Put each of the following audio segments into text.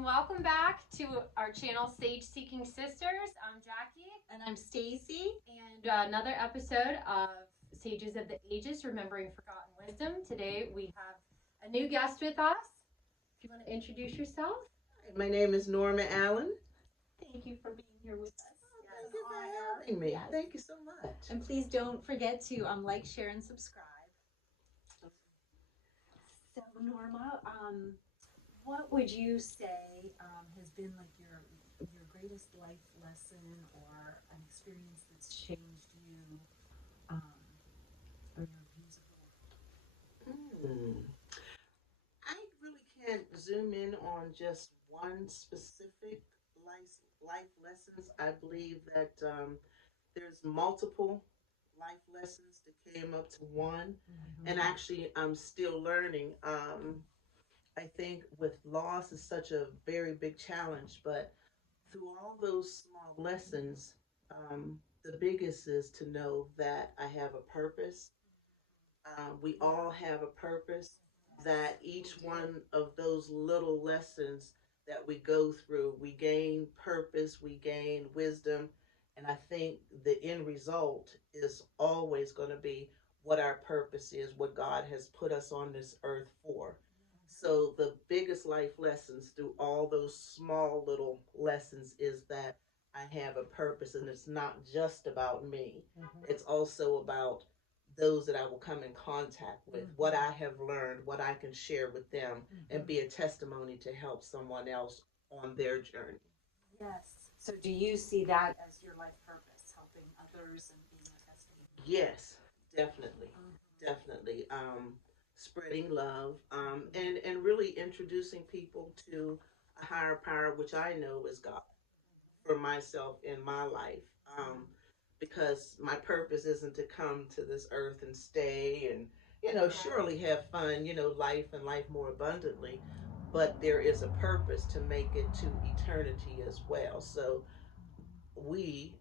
and welcome back to our channel, Sage Seeking Sisters. I'm Jackie. And I'm Stacy. And another episode of Sages of the Ages, Remembering Forgotten Wisdom. Today we have a new guest with us. If you want to introduce yourself. My name is Norma Allen. Thank you for being here with us. Thank you for having me. Yes. Thank you so much. And please don't forget to like, share, and subscribe. So, Norma, what would you say has been like your greatest life lesson or an experience that's changed you or your views of the world? I really can't zoom in on just one specific life lessons. I believe that there's multiple life lessons that came up to one, and actually I'm still learning. I think with loss is such a very big challenge, but through all those small lessons, the biggest is to know that I have a purpose. We all have a purpose, that each one of those little lessons that we go through, we gain purpose, we gain wisdom, and I think the end result is always going to be what our purpose is, what God has put us on this earth for. So the biggest life lessons through all those small little lessons is that I have a purpose, and it's not just about me. It's also about those that I will come in contact with, what I have learned, what I can share with them, and be a testimony to help someone else on their journey. Yes. So do you see that as your life purpose, helping others and being a testimony? Yes, definitely. Definitely. Spreading love, and really introducing people to a higher power, which I know is God, for myself in my life. Because my purpose isn't to come to this earth and stay and, surely have fun, life and life more abundantly. But there is a purpose to make it to eternity as well. So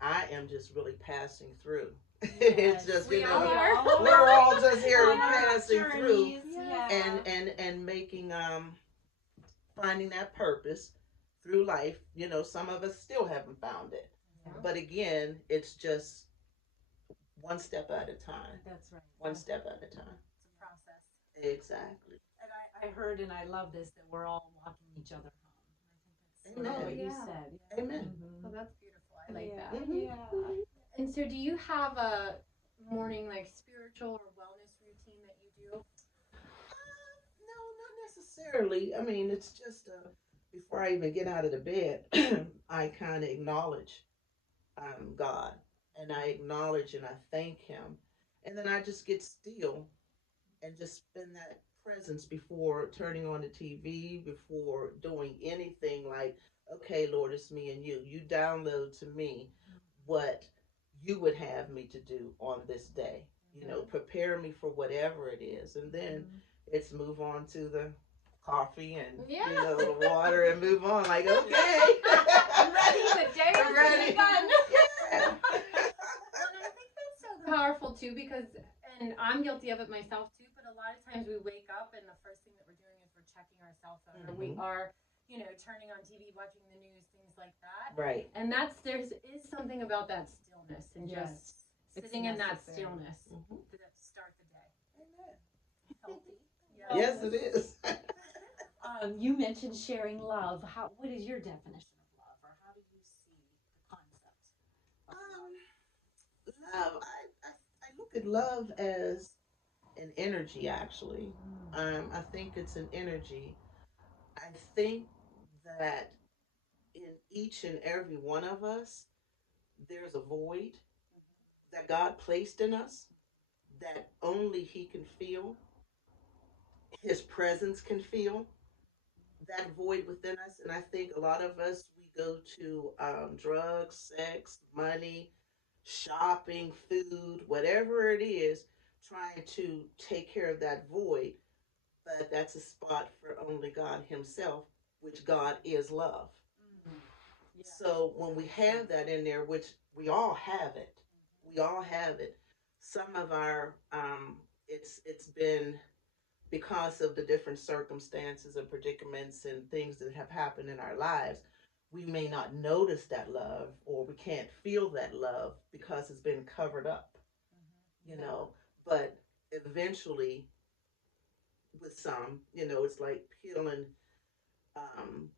I am just really passing through. Yes, It's just, we're all just here passing through, and making, finding that purpose through life. Some of us still haven't found it. But again, it's just one step at a time. That's right. One step at a time. It's a process. Exactly. And I heard and I love this, that we're all walking each other home. Amen. What you said. Yeah. Amen. Well, that's beautiful. I like that. Yeah. And so do you have a morning spiritual or wellness routine that you do? No, not necessarily. I mean, it's just before I even get out of the bed, I kind of acknowledge God, and I acknowledge and I thank Him, and then I just get still and just spend that presence before turning on the TV, before doing anything. Like, okay, Lord, it's me and you. You download to me what you would have me to do on this day. Prepare me for whatever it is, and then it's move on to the coffee and the water and move on. Like, okay, I'm ready. The day is ready. Done. Yeah. Well, and I think that's so powerful too, because, and I'm guilty of it myself too, but a lot of times we wake up and the first thing that we're doing is we're checking our cell phone, or we are, turning on TV, watching the news, things like that. Right. And there is something about that stillness and just sitting in that stillness to start the day. Amen. Healthy. Yes, it is. You mentioned sharing love. What is your definition of love, or how do you see the concept of love? I look at love as an energy, actually. I think it's an energy. I think that in each and every one of us, there's a void that God placed in us that only He can feel. His presence can feel that void within us. And I think a lot of us, we go to drugs, sex, money, shopping, food, whatever it is, trying to take care of that void. But that's a spot for only God Himself, which God is love. So when we have that in there, which we all have it, some of our it's been because of the different circumstances and predicaments and things that have happened in our lives, we may not notice that love or we can't feel that love because it's been covered up, you know. But eventually, with some, it's like peeling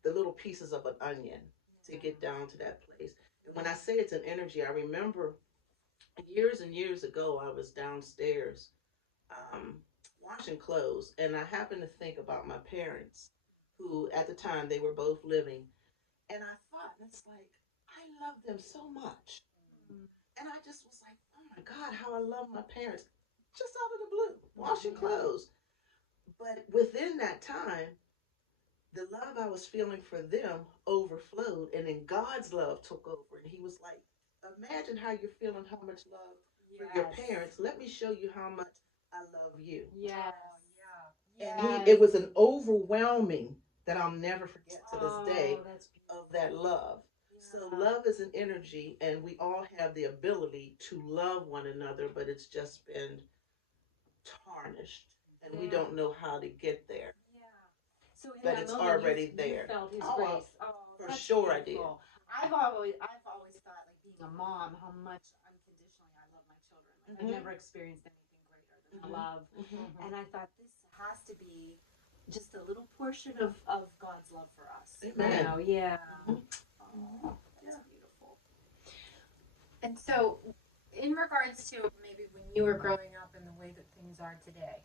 the little pieces of an onion to get down to that place. And when I say it's an energy, I remember years and years ago, I was downstairs um, washing clothes, and I happened to think about my parents, who at the time they were both living, and I thought, it's like I love them so much, and I just was like, oh my God, how I love my parents, just out of the blue, washing clothes. But within that time, the love I was feeling for them overflowed, and then God's love took over, and He was like, imagine how you're feeling, how much love for your parents. Let me show you how much I love you. Yes. And it was an overwhelming that I'll never forget to this day of that love. So love is an energy, and we all have the ability to love one another, but it's just been tarnished, and we don't know how to get there. So in But that it's moment, already you there. felt His Oh, grace. Oh, for that's sure beautiful. I did. I've always thought, like being a mom, how much unconditionally I love my children. Like, I've never experienced anything greater than the love. And I thought this has to be just a little portion of God's love for us. Amen. You know, yeah. Oh, That's beautiful. And so, in regards to maybe when you were growing up and the way that things are today,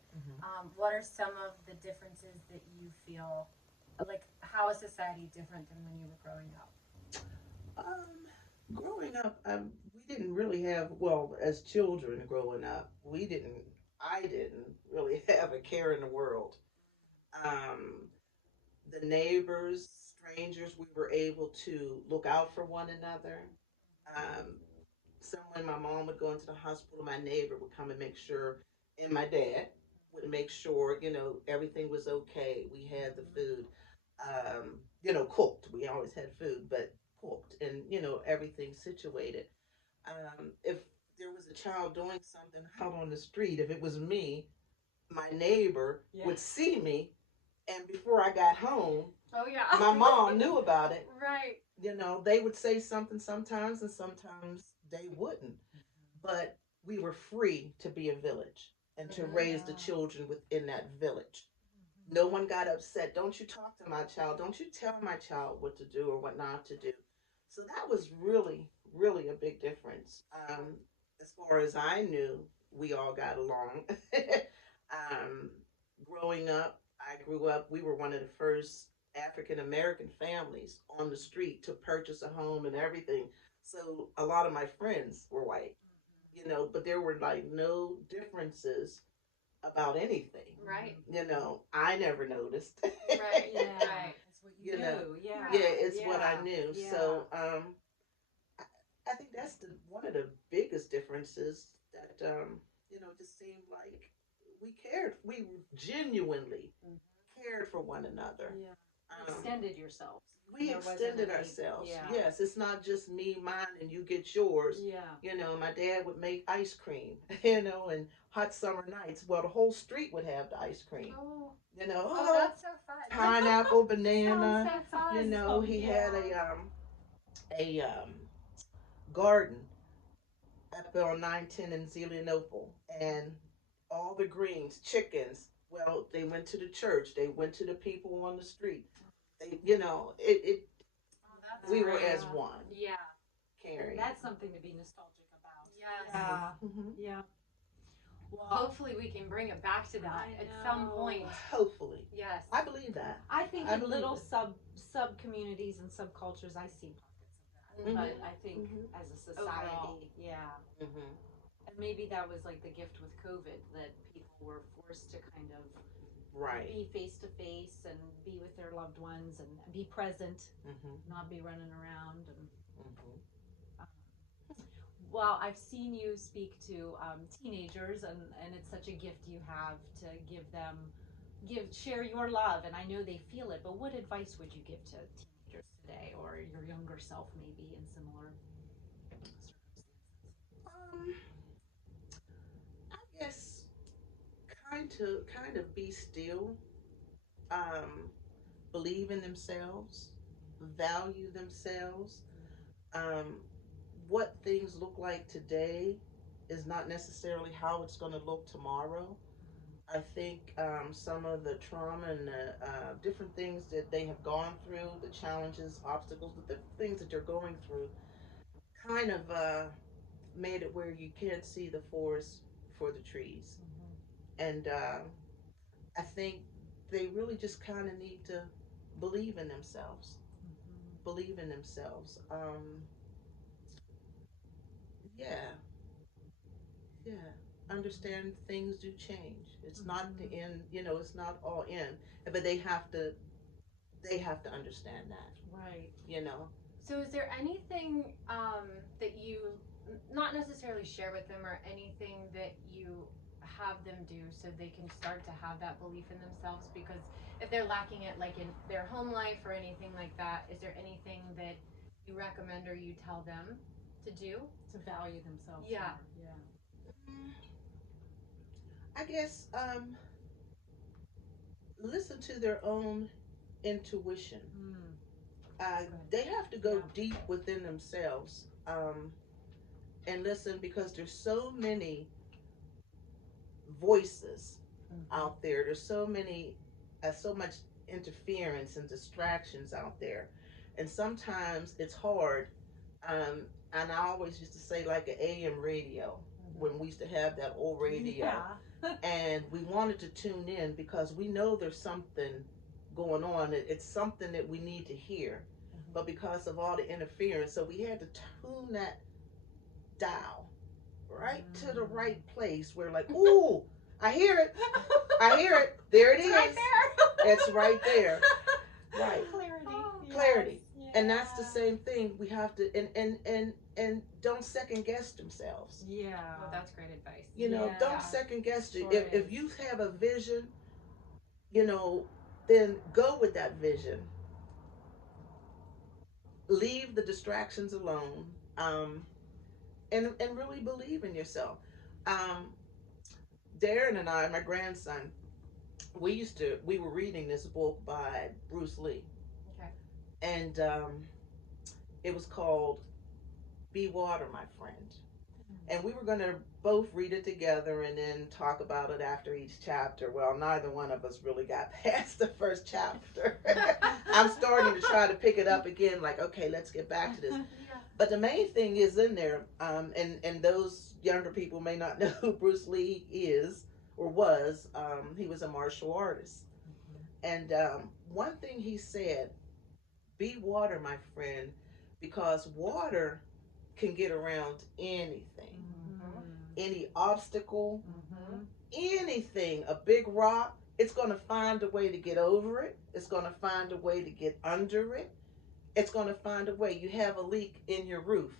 what are some of the differences that you feel like? How is society different than when you were growing up? Growing up, we didn't really have, well, as children growing up, I didn't really have a care in the world. Um, the neighbors, strangers, we were able to look out for one another. Um, When my mom would go into the hospital, my neighbor would come and make sure, and my dad would make sure, everything was okay. We had the food, cooked. We always had food, but cooked, and, everything situated. If there was a child doing something out on the street, if it was me, my neighbor would see me, and before I got home, Oh yeah, my mom knew about it. Right. They would say something sometimes, and sometimes they wouldn't. But we were free to be a village and to raise the children within that village. No one got upset. Don't you talk to my child. Don't you tell my child what to do or what not to do. So that was really, really a big difference. As far as I knew, we all got along. um, Growing up, I grew up, we were one of the first African American families on the street to purchase a home and everything. So a lot of my friends were white, but there were like no differences about anything. Right. I never noticed. Right. Yeah. Right. That's what you knew. Yeah. Yeah, it's what I Yeah. knew. Yeah. So I, I think that's one of the biggest differences that just seemed like we genuinely cared for one another. Yeah. Um, Extended yourselves. we There wasn't extended any- ourselves. Yeah. Yes, it's not just me, mine, and you get yours. Yeah. My dad would make ice cream, and hot summer nights. Well, the whole street would have the ice cream. Oh. Oh, That's so fun. pineapple, banana. Sounds so fun. He had a garden up on 910 in Zelienople, and all the greens, chickens. Well, they went to the church. They went to the people on the street. They, it. That's We were great. as one, Yeah. caring. That's something to be nostalgic about. Yes. Yeah. Mhm. Yeah. Well, hopefully we can bring it back to that I at some know. point. Hopefully, Yes. I believe that. I think I in believe little it. sub communities and subcultures, I see pockets of that. Mhm. But I think Mhm. as a society, Overall. yeah. Mhm. And maybe that was like the gift with COVID, that people were forced to kind of Right. be face to face and be with their loved ones and be present, Mhm. not be running around. And Mhm. well, I've seen you speak to teenagers, and it's such a gift you have to share your love, and I know they feel it. But what advice would you give to teenagers today, or your younger self, maybe in similar circumstances? I guess kind of be still, um, believe in themselves, value themselves. Um, what things look like today is not necessarily how it's going to look tomorrow. I think some of the trauma and the different things that they have gone through, the challenges, obstacles, the things that they're going through, kind of made it where you can't see the forest for the trees. And I think they really just kind of need to believe in themselves. Believe in themselves. Yeah, yeah. Understand things do change. It's not the end. It's not all in, but they have to understand that. Right. You know. So, is there anything that you not necessarily share with them, or anything that you have them do so they can start to have that belief in themselves? Because if they're lacking it, like in their home life or anything like that, is there anything that you recommend or you tell them to do? To value themselves. Yeah. More. Yeah. Mm, I guess listen to their own intuition. They have to go deep within themselves and listen, because there's so many voices out there. There's so much interference and distractions out there, and sometimes it's hard. And I always used to say, like an AM radio, when we used to have that old radio, and we wanted to tune in because we know there's something going on. It's something that we need to hear, but because of all the interference, so we had to tune that dial right to the right place where, like, ooh, I hear it. I hear it. There it It's is. right there. It's right there. Right. Clarity. Oh, Clarity. Yes. And that's the same thing. We have to and don't second guess themselves. Yeah. Well, that's great advice. Don't second guess it. Sure If is. you have a vision, then go with that vision. Leave the distractions alone. And really believe in yourself. Um, Darren and I, my grandson, we were reading this book by Bruce Lee. Okay. And it was called Be Water, My Friend. And we were going to both read it together and then talk about it after each chapter. Well, neither one of us really got past the first chapter. I'm starting to try to pick it up again, like, okay, let's get back to this. Yeah. But the main thing is in there, and those younger people may not know who Bruce Lee is or was. He was a martial artist. And one thing he said, be water, my friend, because water can get around anything, any obstacle, anything, a big rock. It's going to find a way to get over it. It's going to find a way to get under it. It's going to find a way. You have a leak in your roof.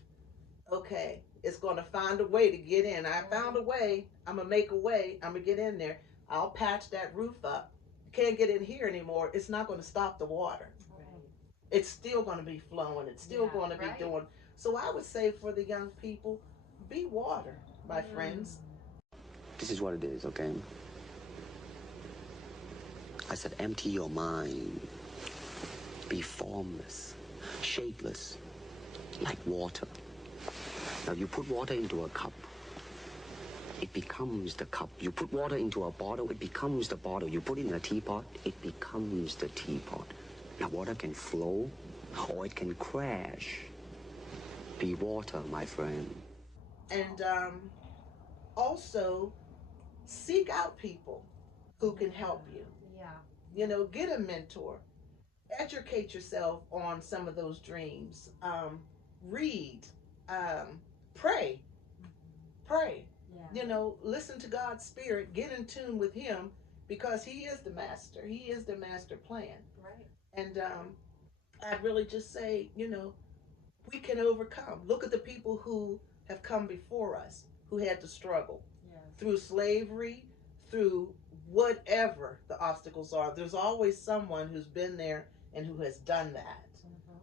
Okay, it's going to find a way to get in. I found a way. I'm going to make a way. I'm going to get in there. I'll patch that roof up. Can't get in here anymore. It's not going to stop the water. It's still going to be flowing. It's still going to be doing. So I would say for the young people, be water, my friends. This is what it is, okay? I said, empty your mind. Be formless, shapeless, like water. Now, you put water into a cup, it becomes the cup. You put water into a bottle, it becomes the bottle. You put it in a teapot, it becomes the teapot. Now, water can flow, or it can crash. Be water, my friend. And also seek out people who can help you. Yeah. Get a mentor. Educate yourself on some of those dreams. Read. Pray. Pray. Listen to God's Spirit. Get in tune with Him, because He is the master. He is the master plan. Right. And I'd really just say, we can overcome. Look at the people who have come before us, who had to struggle through slavery, through whatever the obstacles are. There's always someone who's been there and who has done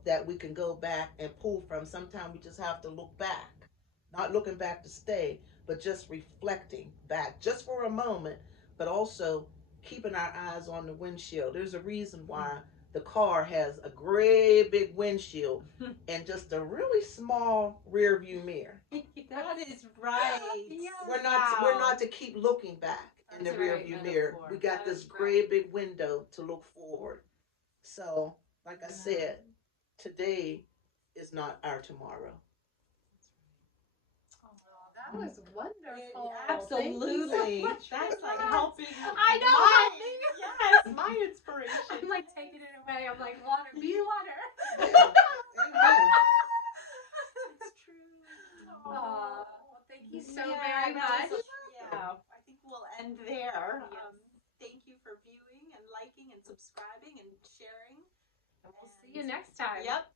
that we can go back and pull from. Sometimes we just have to look back, not looking back to stay, but just reflecting back just for a moment, but also keeping our eyes on the windshield. There's a reason why the car has a great big windshield and just a really small rear view mirror. That is right. Yes. We're not to keep looking back in the That's rear right, view metaphor. mirror. We got this That's great right. big window to look forward. So, like I said, today is not our tomorrow. Oh, that was wonderful. Absolutely. Thank you so much That's for like that. helping. I know, My, helping. yes, my inspiration. I'm like taking it away. I'm like, water, be water. Amen. It's true. Aw, well, thank you so Yeah, very that much. was yeah, I think we'll end there. Yes. Thank you for viewing and liking and subscribing and sharing. And we'll see you next time. Yep.